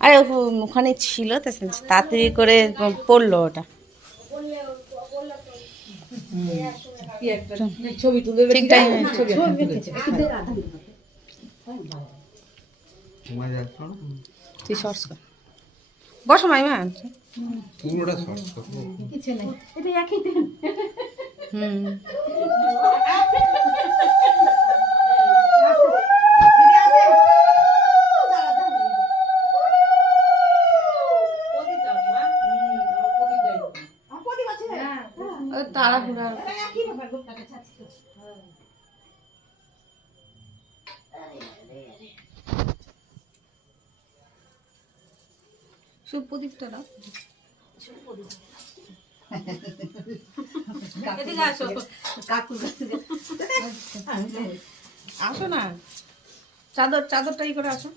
আরে ওখানে ছিল তো তাড়াতাড়ি করে পড়লো ওটা। ছবি তুলে ঠিক টাইমে তুই শর্টস কর, বসো মাইমা। পুরোটা শর্টস করব। এটা একই দিন। হুম তাড়াহুড়া সুপ্রদীপটা না। এদিকে আসো কাকু, আসো না, চাদরটা ই করে আসো।